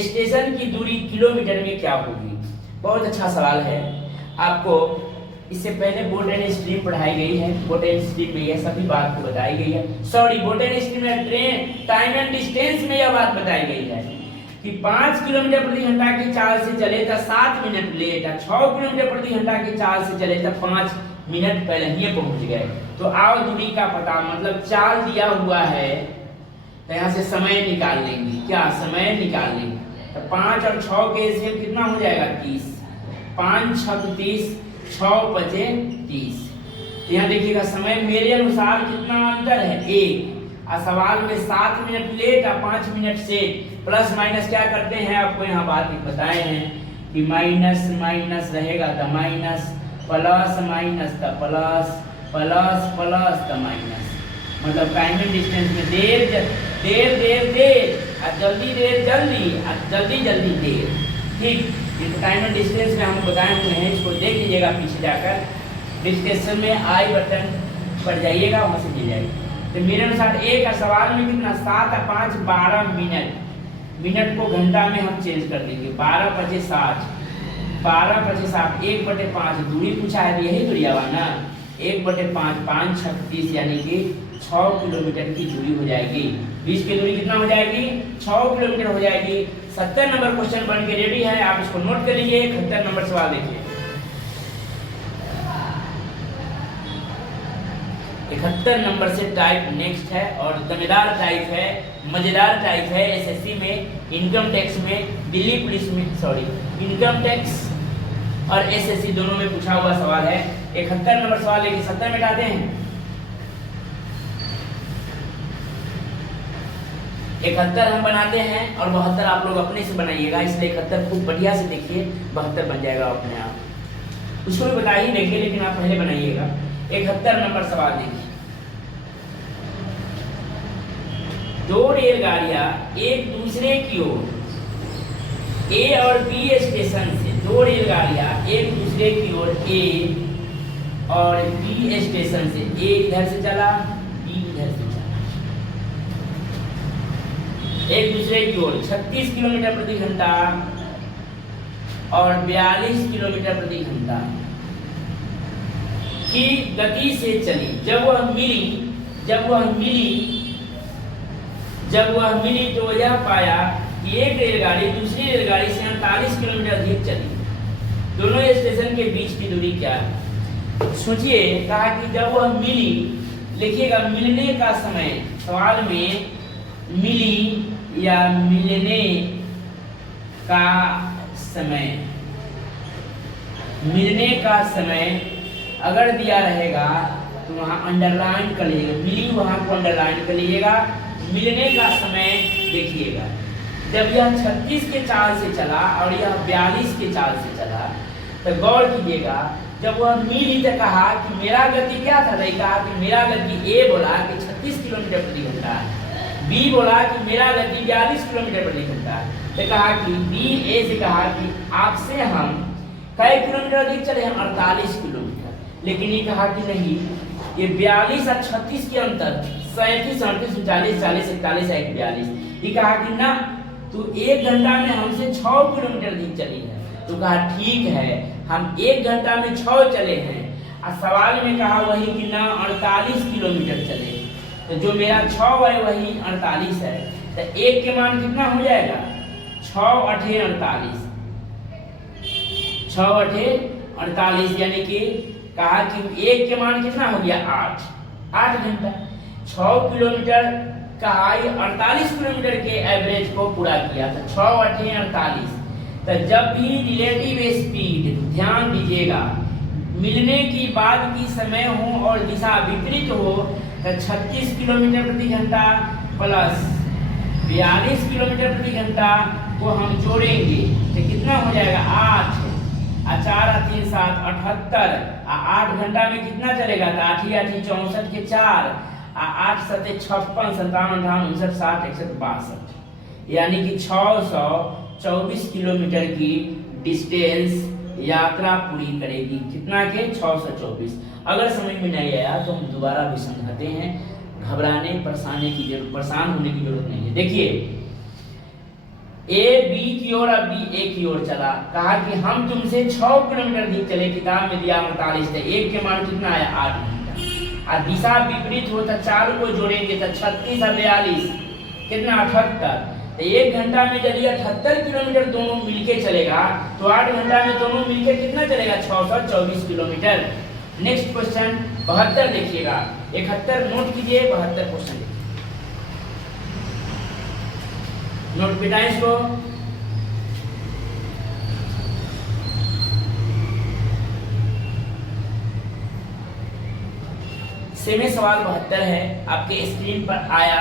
स्टेशन की दूरी किलोमीटर में क्या होगी? बहुत अच्छा सवाल है। आपको इससे पहले बोट एंड स्ट्रीम पढ़ाई गई है, बोट एंड स्ट्रीम में यह सभी बात को बताई गई है। सॉरी, बोट एंड स्ट्रीम में ट्रेन टाइम एंड डिस्टेंस में यह बात बताई गई है कि 5 किलोमीटर प्रति घंटा की चाल से चले तो 7 मिनट लेट, 6 किलोमीटर प्रति घंटा की चाल से चले तो 5 मिनट पहले ही पहुंच गए। तो आओ दूरी का पता, मतलब चाल दिया हुआ है तो यहाँ से समय निकाल लेंगे। क्या समय निकाल लेंगे? तो 5 और 6 के एसएम कितना हो जाएगा? 30। 5 6 30, 6 5 30। यहाँ देखिएगा समय मेरे अनुसार कितना अंतर है? 1। और सवाल में 7 मिनट लेट और 5 मिनट से प्लस माइनस क्या करते हैं, आपको यहाँ बात बताए हैं कि माइनस माइनस रहेगा तो माइनस, प्लस माइनस तो प्लस, प्लस प्लस तो माइनस। मतलब टाइम एंड डिस्टेंस में देर देर देर देर और जल्दी देर जल्दी और जल्दी जल्दी देर, ठीक। इनको टाइम एंड डिस्टेंस में हम बताए हुए हैं, इसको देख लीजिएगा पीछे जाकर, डिस्क्रिप्शन में आई बटन पर जाइएगा, वहाँ से मिल जाएगा। तो मेरे अनुसार एक का सवाल में कितना, 7 और 5 12 मिनट, मिनट को घंटा में हम चेंज कर देंगे। 12 5 60, 12 5 60, 1/5 दूरी पूछा है तो यही दूरी आवा ना, 1/5, 5 6 30, यानी कि 6 किलोमीटर की दूरी हो जाएगी। 20 की दूरी कितना हो जाएगी? 6 किलोमीटर हो जाएगी। 70 नंबर क्वेश्चन बन के रेडी है, आप इसको नोट कर लीजिए। 71 नंबर सवाल देखिए। 71 नंबर से टाइप नेक्स्ट है और दमेदार टाइप है, मजेदार टाइप है। एसएससी में, इनकम टैक्स में, दिल्ली पुलिस में, सॉरी इनकम टैक्स और एसएससी दोनों में पूछा हुआ सवाल है। 71 नंबर सवाल लेके 70 मिटाते हैं। 71 हम बनाते हैं और 72 आप लोग अपने से बनाइएगा, इसलिए 71 खूब बढ़िया से देखिए, 72 बन जाएगा अपने आप। उसको भी बता ही देंगे लेकिन आप पहले बनाइएगा। 71 नंबर सवाल देखिए। 2 रेलगाड़ियां एक दूसरे की ओर ए और बी स्टेशन से, 2 रेलगाड़ियां एक दूसरे की ओर ए और बी स्टेशन से, ए इधर से चला, बी इधर से चला, एक दूसरे की ओर 36 किलोमीटर प्रति घंटा और 42 किलोमीटर प्रति घंटा की गति से चली। जब वह मिली तो यह पाया कि एक रेलगाड़ी दूसरी रेलगाड़ी से 48 किलोमीटर अधिक चली। दोनों स्टेशन के बीच की दूरी क्या है? सोचिए, कहा कि जब वह मिली, लिखिएगा मिलने का समय, सवाल में मिली या मिलने का समय, मिलने का समय अगर दिया रहेगा तो वहाँ अंडरलाइन कर लीजिएगा, मिली वहाँ को अंडरलाइन कर लीजिएगा। मिलने का समय देखिएगा, जब यह 36 के चाल से चला और यह 42 के चाल से चला, तो गौर कीजिएगा, जब वह मिली तो कहा कि मेरा गति क्या था, नहीं कहा कि मेरा गति ए बोला कि 36 किलोमीटर प्रति घंटा है, बी बोला कि मेरा गति 42 किलोमीटर प्रति घंटा है। तो कहा कि बी ए से कहा कि आपसे हम कई किलोमीटर अधिक चले हैं, 48 किलोमीटर। लेकिन ये कहा कि नहीं, ये 42 और 36 के अंतर 37 38 39 40 41 42। ये कहा कि ना, तू 1 घंटा में हमसे 6 किलोमीटर अधिक चली है। तो कहा ठीक है, हम 1 घंटा में 6 चले हैं, और सवाल में कहा वही कि ना 48 किलोमीटर चले, तो जो मेरा 6 है वही 48 है। तो 1 के मान कितना हो जाएगा? 6 8 48, 6 8 48, यानी कि कहा कि 1 के मान कितना हो गया? 8 घंटा। 6 किलोमीटर कहा 48 किलोमीटर के एवरेज को पूरा किया था। 6 × 8 = 48। तो जब भी रिलेटिव स्पीड, ध्यान दीजिएगा, मिलने की बाद की समय हो और दिशा विपरीत हो तो 36 किलोमीटर प्रति घंटा प्लस 42 किलोमीटर प्रति घंटा को हम जोड़ेंगे तो कितना हो जाएगा 8 और 4 और 3 7 78 और 8 घंटा में कितना चलेगा तो 8 × 8 = 64 के 4 और 8 × 7 = 56 57 58 59 60 61 62, यानी कि 624 किलोमीटर की डिस्टेंस यात्रा पूरी करेगी। कितना के 624। अगर समझ में नहीं आया तो हम दोबारा भी समझाते हैं, घबराने परेशान होने की जरूरत नहीं है। देखिए ए बी की ओर और बी ए की ओर चला, कहा कि हम तुमसे 6 किलोमीटर अधिक चले, किताब में दिया 48 है, एक के मान कितना आया 8 घंटा, और दिशा विपरीत हो तो 4 को जोड़ेंगे तो 36 और 42 कितना 78। तो 1 घंटा में यदि 78 किलोमीटर दोनों मिलके चलेगा तो 8 घंटा में दोनों मिलके कितना चलेगा 624 किलोमीटर। नेक्स्ट क्वेश्चन 72 देखिएगा, 71 नोट कीजिए, 72 क्वेश्चन नोट पिटाएं इसको। सेमे सवाल 72 है, आपके स्क्रीन पर आया,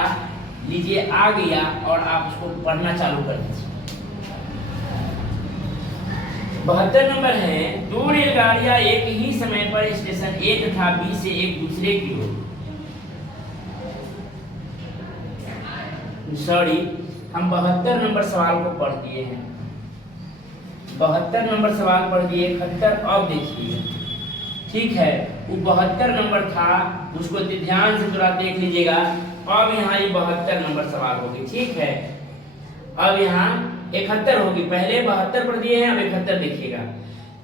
लीजिए आ गया और आप उसको पढ़ना चालू कर दीजिए। 72 नंबर है, 2 रेलगाड़ियां एक ही समय पर स्टेशन ए तथा बी से एक दूसरे की ओर, सॉरी हम 72 नंबर सवाल को पढ़ दिए हैं। 72 नंबर सवाल पढ़ दिए, 71 अब देखिए, ठीक है, वो 72 नंबर था, उसको ध्यान से थोड़ा देख लीजिएगा। अब यहाँ ये 72 नंबर सवाल होगी, ठीक है। अब यहाँ 71 होगी, पहले 72 पढ़ दिए हैं, अब 71 देखिएगा।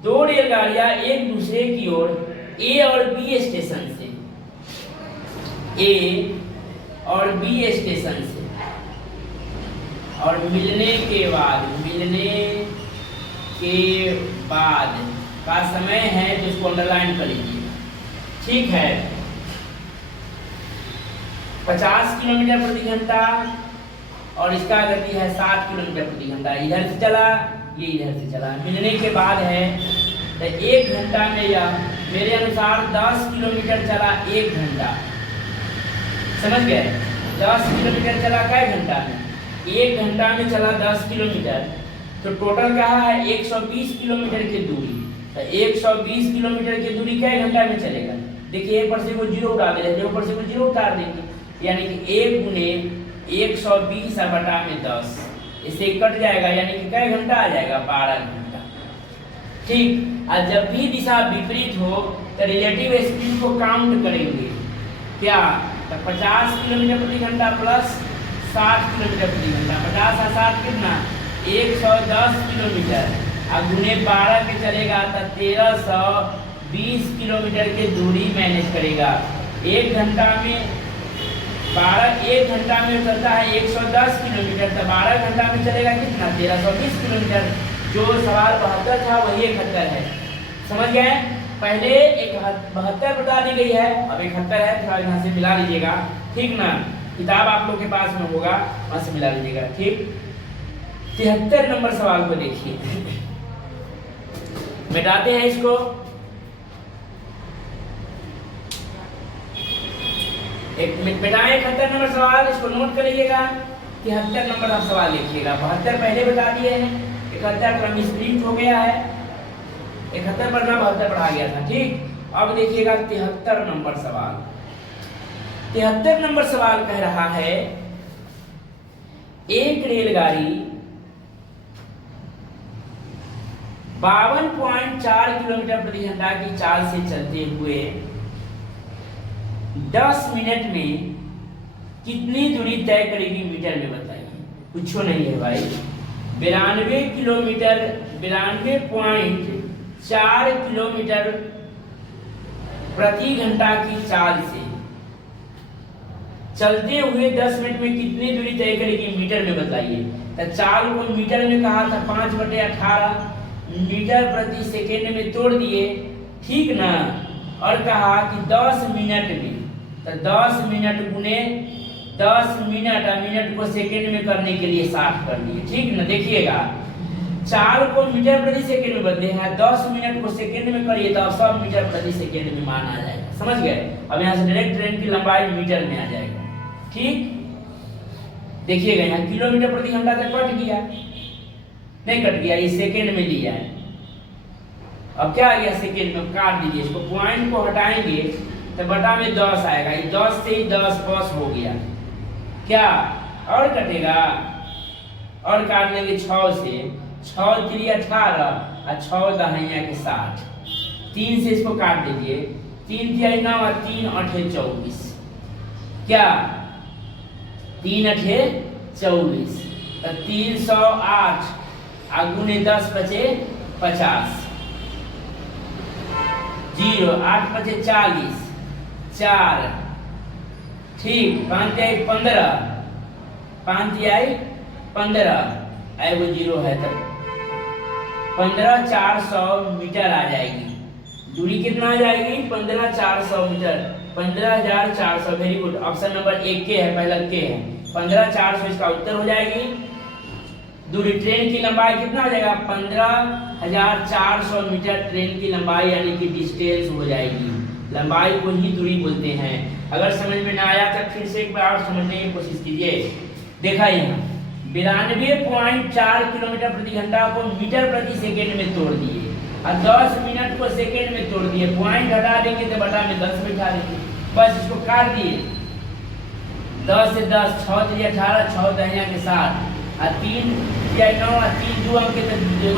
2 रेलगाड़ियां एक दूसरे की ओर ए और बी स्टेशन से, ए और बी स्टेशन से, और मिलने के बाद का समय है तो इसको अंडरलाइन कर लीजिए, ठीक है। 50 किलोमीटर प्रति घंटा और इसका गति है 7 किलोमीटर प्रति घंटा, इधर से चला ये इधर से चला, मिलने के बाद है तो 1 घंटा में यह मेरे अनुसार 10 किलोमीटर चला 1 घंटा, समझ गए। 10 किलोमीटर चला कै घंटा में, 1 घंटा में चला 10 किलोमीटर, तो टोटल क्या है 120 किलोमीटर की दूरी। तो 120 किलोमीटर की दूरी कै घंटा में चलेगा, देखिए एक पर से वो जीरो उड़ा दे, ऊपर से वो जीरो उतार देंगे, यानी कि 1 × 120 बटा में 10, इससे कट जाएगा, यानी कि कै घंटा आ जाएगा 12 घंटा, ठीक। और जब भी दिशा विपरीत हो तो रिलेटिव स्पीड को काउंट करेंगे, क्या तो 50 किलोमीटर प्रति घंटा प्लस 60 किलोमीटर प्रति घंटा, 50 और 60 कितना 110 किलोमीटर, और गुने 12 के चलेगा तो 1320 किलोमीटर की दूरी मैनेज करेगा। 1 घंटा में 1 घंटा में चलता है 110 किलोमीटर, तो 12 घंटा में चलेगा कितना 1320 किलोमीटर। जो सवाल 72 था वही 71 है, समझ गए। पहले 72 बता दी गई है, अब 71 है, थोड़ा यहाँ से मिला लीजिएगा, ठीक ना। किताब आप लोग के पास में होगा, वहां से मिला लीजिएगा, ठीक। 73 नंबर सवाल को देखिए, मिटाते हैं इसको। एक मिटाएं 71 नंबर सवाल, इसको नोट कर लीजिएगा। 73 नंबर आप सवाल लिखिएगा, 72 पहले बता दिए हैं, 71 क्रम स्प्रिंट हो गया है, 71 पढ़ना 72 पढ़ा गया था, ठीक। अब देखिएगा 73 नंबर सवाल। 73 नंबर सवाल कह रहा है, एक रेलगाड़ी 52.4 किलोमीटर प्रति घंटा की चाल से चलते हुए 10 मिनट में कितनी दूरी तय करेगी मीटर में बताइए। कुछ नहीं है भाई, 92 किलोमीटर 92.4 किलोमीटर प्रति घंटा की चाल से चलते हुए 10 मिनट में कितनी दूरी तय करेगी मीटर में बताइए। तो चाल को मीटर में कहा था 5/18 मीटर प्रति सेकेंड में तोड़ दिए, ठीक ना। और कहा कि 10 मिनट में, तो 10 मिनट गुने 10 मिनट, मिनट को सेकेंड में करने के लिए 60 कर दिए, ठीक ना। देखिएगा 4 को मीटर प्रति सेकेंड में बदले हैं, 10 मिनट को सेकेंड में करिए तो सब मीटर प्रति सेकेंड में मान आ जाएगा, समझ गए। अब यहाँ से डायरेक्ट ट्रेन की लंबाई मीटर में आ जाएगा, ठीक। देखिएगा यहाँ किलोमीटर प्रति घंटा तक कट गया, नहीं कट गया, ये सेकेंड में लिया है। अब क्या आ गया सेकेंड में, काट दीजिए इसको, पॉइंट को हटाएंगे तो बटा में 10 आएगा, ये 10 से ही 10 पास हो गया, क्या और कटेगा, और काट लेंगे 6 से, 6 3 18 और 6 दहाइयाँ के 60, 3 से इसको काट दीजिए, 3 3 9 और 3 8 24, क्या 3 8 24, तो 308 गुने 10 बचे 50, 0 8 बचे 40, 4, ठीक, 5 आई 15, 5 आई 15, आई वो 0 है तब 15,400 मीटर आ जाएगी। दूरी कितना आ जाएगी, 15,400 meter, 15,400। Very good, option number 1 के है, पहला के है, 15,400 इसका उत्तर हो जाएगी। दूरी, ट्रेन की लंबाई कितना हो जाएगा, 15,400 मीटर ट्रेन की लंबाई यानी कि डिस्टेंस हो जाएगी। लंबाई को ही दूरी बोलते हैं। अगर समझ में ना आया तो फिर से एक बार और समझने की कोशिश कीजिए। देखा यहाँ 92.4 किलोमीटर प्रति घंटा को मीटर प्रति सेकेंड में तोड़ दिए और 10 मिनट को सेकेंड में तोड़ दिए। पॉइंट हटा देंगे तो बटा में 10 बिठा देंगे, बस इसको काट दिए। 10 से 10, 6 3 18, 6 दहिया के साथ, और 3 3 9 और 3 2 अंक के तो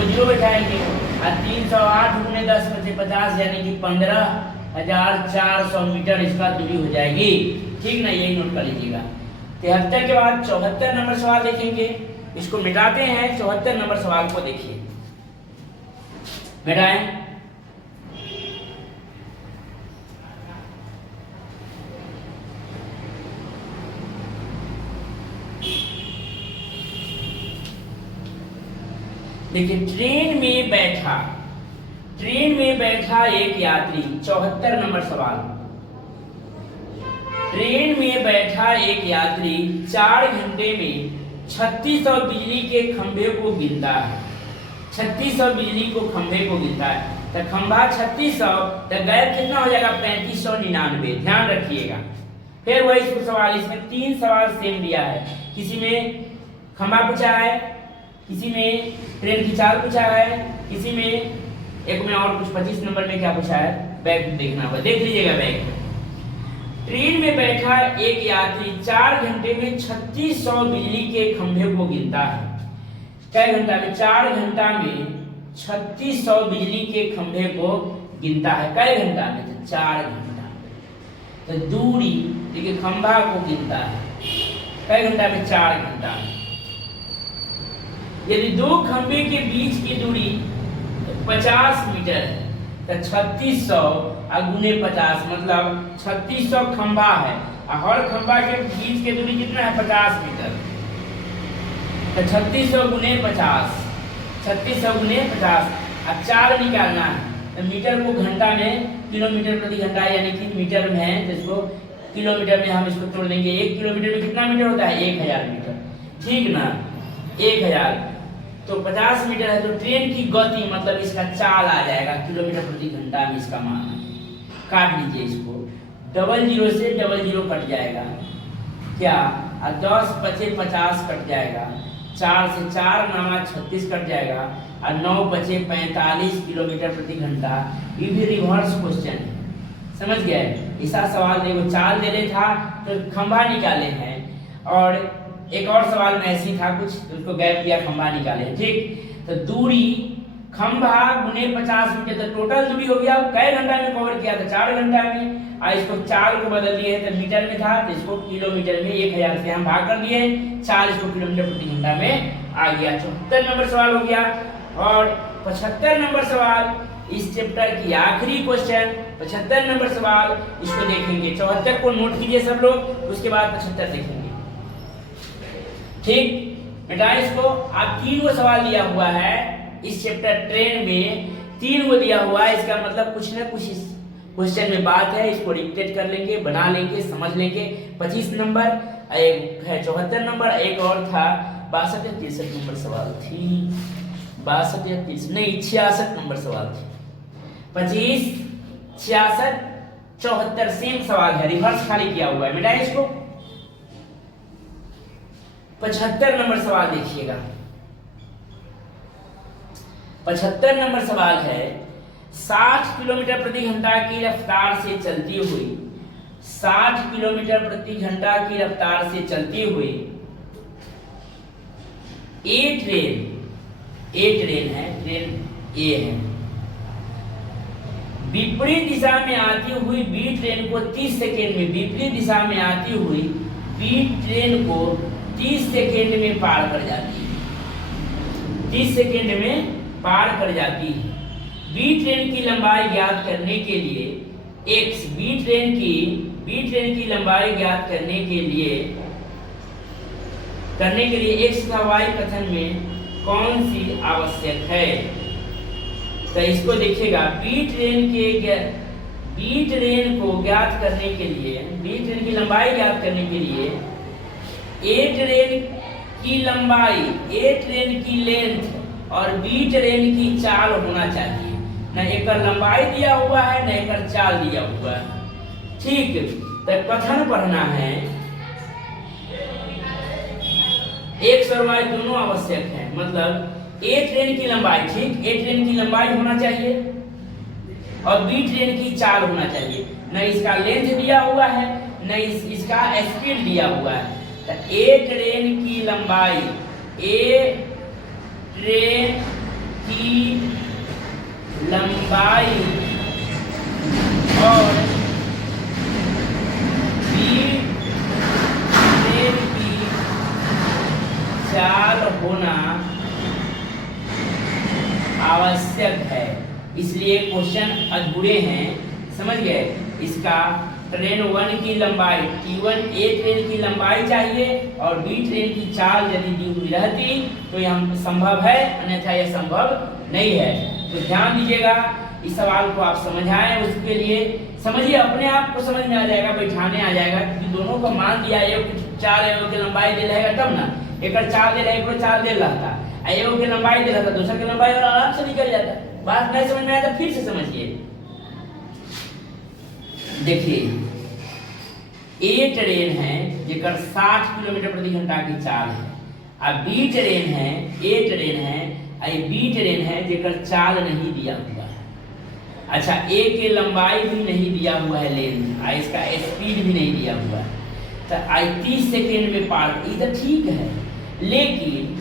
0 बैठाएंगे, और 308 गुने 10 बचे 50 यानी कि 15,400 मीटर इसका दूरी हो जाएगी, ठीक ना। यही नोट कर लीजिएगा। 73 के बाद 74 नंबर सवाल देखेंगे, इसको मिटाते हैं। 74 नंबर सवाल को देखिए, मिटाएं। देखिए ट्रेन में बैठा एक यात्री, 74 नंबर सवाल। ट्रेन में बैठा एक यात्री 4 घंटे में 3600 बिजली के खंभे को गिनता है। 3600 बिजली को खंभे को गिनता है, तो खंभा 3600, तो गैप कितना हो जाएगा, 3599। ध्यान रखिएगा। फिर वही सवाल, इसमें 3 सवाल सेम दिया है। किसी में खंभा पूछा है, किसी में ट्रेन की चाल पूछा है, किसी में एक में और कुछ 25 नंबर में क्या पूछा है, बैग देखना होगा, देख लीजिएगा बैग। ट्रेन में बैठा एक यात्री 4 घंटे में 3600 बिजली के खंभे को गिनता है। कई घंटा में, 4 घंटा में 3600 बिजली के खंभे को गिनता है। कई घंटा में, तो 4 घंटा। तो दूरी देखिए, खंभा को गिनता है कई घंटा में, 4 घंटा। यदि 2 खंभे के बीच की दूरी 50 मीटर है, तो 3600 गुने 50 मतलब 3600 खंभा है, और हर खंभा के बीच की दूरी कितना है, 50 मीटर। तो 3600 गुने 50, 3600 गुने 50, अब 4 निकालना है। तो मीटर को घंटा में, किलोमीटर प्रति घंटा यानी कि मीटर में है, तो इसको किलोमीटर में हम इसको तोड़ देंगे। 1 किलोमीटर में कितना मीटर होता है, 1000 मीटर, ठीक ना। 1000 तो 50 मीटर है, तो ट्रेन की गति मतलब इसका चाल आ जाएगा किलोमीटर प्रति घंटा में, इसका मान। काट लीजिए इसको, 00 से 00 कट जाएगा, क्या, और 10 बचे 50 कट जाएगा, 4 से 4 9 36 कट जाएगा, और 9 बचे 45 किलोमीटर प्रति घंटा। ये भी रिवर्स क्वेश्चन है, समझ गए। ऐसा सवाल देखो, चाल दे रहे था तो खंभा निकाले हैं, और एक और सवाल में ऐसी था कुछ, उसको गैप दिया, खंभा निकाले, ठीक। तो दूरी खंभा गुने 50 मीटर, तो टोटल दूरी हो गया। कई घंटा में कवर किया था, 4 घंटा में, और इसको चाल को बदल दिए, तो मीटर में था तो इसको किलोमीटर में 1000 से हम भाग कर दिए, 40 को किलोमीटर प्रति घंटा में आ गया। 74 नंबर सवाल हो गया। और 75 नंबर सवाल इस चैप्टर की आखिरी क्वेश्चन, 75 नंबर सवाल, इसको देखेंगे। 74 को नोट कीजिए सब लोग, उसके बाद 75 देखेंगे, ठीक। मिटाएं इसको। आप 3 गो सवाल दिया हुआ है इस चैप्टर ट्रेन में, 3 गो दिया हुआ है, इसका मतलब कुछ न कुछ क्वेश्चन में बात है, इसको रिपीट कर लेंगे, बना लेंगे, समझ लेंगे। 25 नंबर, एक है 74 नंबर, एक और था 62 या 63 नंबर सवाल थी, 62 या 30 नहीं 66 नंबर सवाल थी। 25, 66, 74 सेम सवाल है, रिवर्स खाली किया हुआ है, मिटाइए इसको। 75 नंबर सवाल देखिएगा। 75 नंबर सवाल है, 60 किलोमीटर प्रति घंटा की रफ्तार से चलती हुई 60 किलोमीटर प्रति घंटा की रफ्तार से चलती हुई ए ट्रेन है, ट्रेन ए है, विपरीत दिशा में आती हुई बी ट्रेन को 30 सेकेंड में, विपरीत दिशा में आती हुई बी ट्रेन को 30 सेकेंड में पार कर जाती है, 30 सेकेंड में पार कर जाती है। बी ट्रेन की लंबाई ज्ञात करने के लिए एक्स, बी ट्रेन की लंबाई ज्ञात करने के लिए एक्स तथा वाई कथन में कौन सी आवश्यक है? तो इसको देखिएगा, बी ट्रेन को ज्ञात करने के लिए, बी ट्रेन की लंबाई ज्ञात करने के लिए ए ट्रेन की लंबाई, ए ट्रेन की लेंथ और बी ट्रेन की चाल होना चाहिए। न एक लंबाई दिया हुआ है, न एक चाल दिया हुआ है। ठीक, तो कथन पढ़ना है, एक्स और वाई दोनों आवश्यक है, मतलब ए ट्रेन की लंबाई, ठीक, ए ट्रेन की लंबाई होना चाहिए और बी ट्रेन की चाल होना चाहिए। न इसका लेंथ दिया हुआ है, न इसका स्पीड दिया हुआ है। तो ए ट्रेन की लंबाई, ए ट्रेन की लंबाई और बी ट्रेन की चाल होना आवश्यक है। इसलिए क्वेश्चन अधूरे हैं, समझ गए। इसका ट्रेन 1 की लंबाई T1, ए ट्रेन की लंबाई चाहिए और बी ट्रेन की चाल यदि दी हुई रहती तो यह संभव है, अन्यथा यह संभव नहीं है। तो ध्यान दीजिएगा, इस सवाल को आप समझ आए, उसके लिए समझिए, अपने आप को समझ में आ जाएगा, बैठाने आ जाएगा, क्योंकि दोनों का मान दिया, एक 4 एगो की लंबाई दे रहेगा तब ना, एक 4 दे रहा है, एक 4 दे रहा था, एगो की लंबाई दे रहा था, दूसरा की लंबाई और आराम से निकल जाता। बात नहीं समझ में आया तो फिर से समझिए। देखिए, ए ट्रेन है जेकर 60 किलोमीटर प्रति घंटा की चाल है, अब बी ट्रेन है, ए ट्रेन है, बी ट्रेन है जेकर चाल नहीं दिया हुआ है। अच्छा, ए के लंबाई भी नहीं दिया हुआ है, लेंथ, इसका स्पीड भी नहीं दिया हुआ है, तो 30 सेकेंड में पार, ये तो ठीक है। लेकिन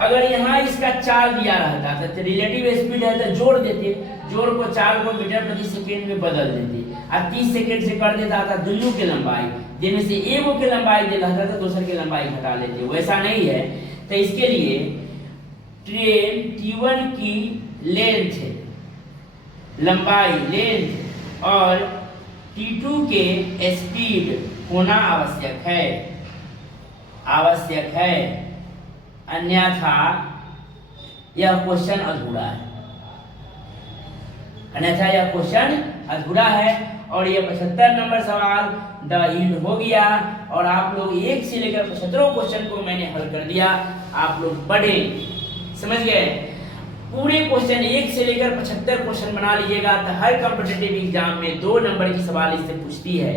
अगर यहाँ इसका चाल दिया रहता तो रिलेटिव स्पीड है तो जोड़ देते, जोड़ को 4 को मीटर प्रति सेकेंड में बदल देते, और 30 सेकेंड से कर देता था दोनों की लंबाई, जिनमें से एगो की लंबाई दे रहा था तो दूसरे की लंबाई घटा लेते, वैसा नहीं है। तो इसके लिए ट्रेन T1 की लेंथ, लंबाई, लेंथ और T2 के स्पीड होना आवश्यक है, आवश्यक है, अन्यथा यह क्वेश्चन अधूरा है, अन्यथा यह क्वेश्चन अधूरा है। और ये 75 नंबर सवाल द हिंट हो गया, और आप लोग 1 से लेकर 75 क्वेश्चन को मैंने हल कर दिया। आप लोग पढ़े, समझ गए, पूरे क्वेश्चन 1 से लेकर 75 क्वेश्चन बना लीजिएगा, तो हर कॉम्पिटिटिव एग्जाम में 2 नंबर की सवाल इससे पूछती है।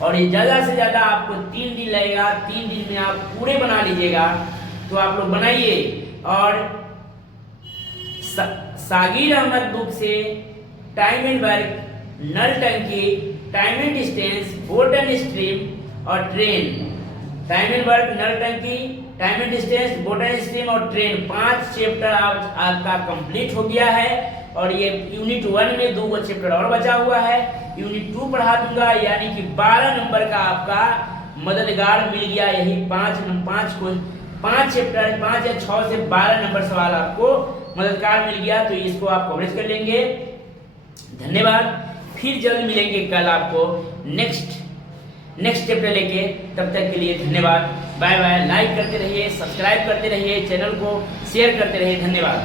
और ये ज़्यादा से ज़्यादा आपको 3 दिन लगेगा, 3 दिन में आप पूरे बना लीजिएगा। तो आप लोग बनाइए, और सागिर अहमद बुक से टाइम एंड वर्क, नल टंकी, time and distance, boat and stream और ट्रेन, टाइम एंड वर्क, नल टंकी, time and distance, boat and stream और ट्रेन, 5 चैप्टर आपका कंप्लीट हो गया है। और ये यूनिट 1 में 2 चैप्टर और बचा हुआ है, यूनिट 2 पढ़ा दूंगा, यानी कि 12 नंबर का आपका मददगार मिल गया। यही 5 चैप्टर, 5 या 6 से 12 नंबर सवाल आपको मददगार मिल गया, तो इसको आप कवरेज कर लेंगे। धन्यवाद, फिर जल्द मिलेंगे कल आपको नेक्स्ट चैप्टर लेके, तब तक के लिए धन्यवाद, बाय बाय। लाइक करते रहिए, सब्सक्राइब करते रहिए, चैनल को शेयर करते रहिए, धन्यवाद।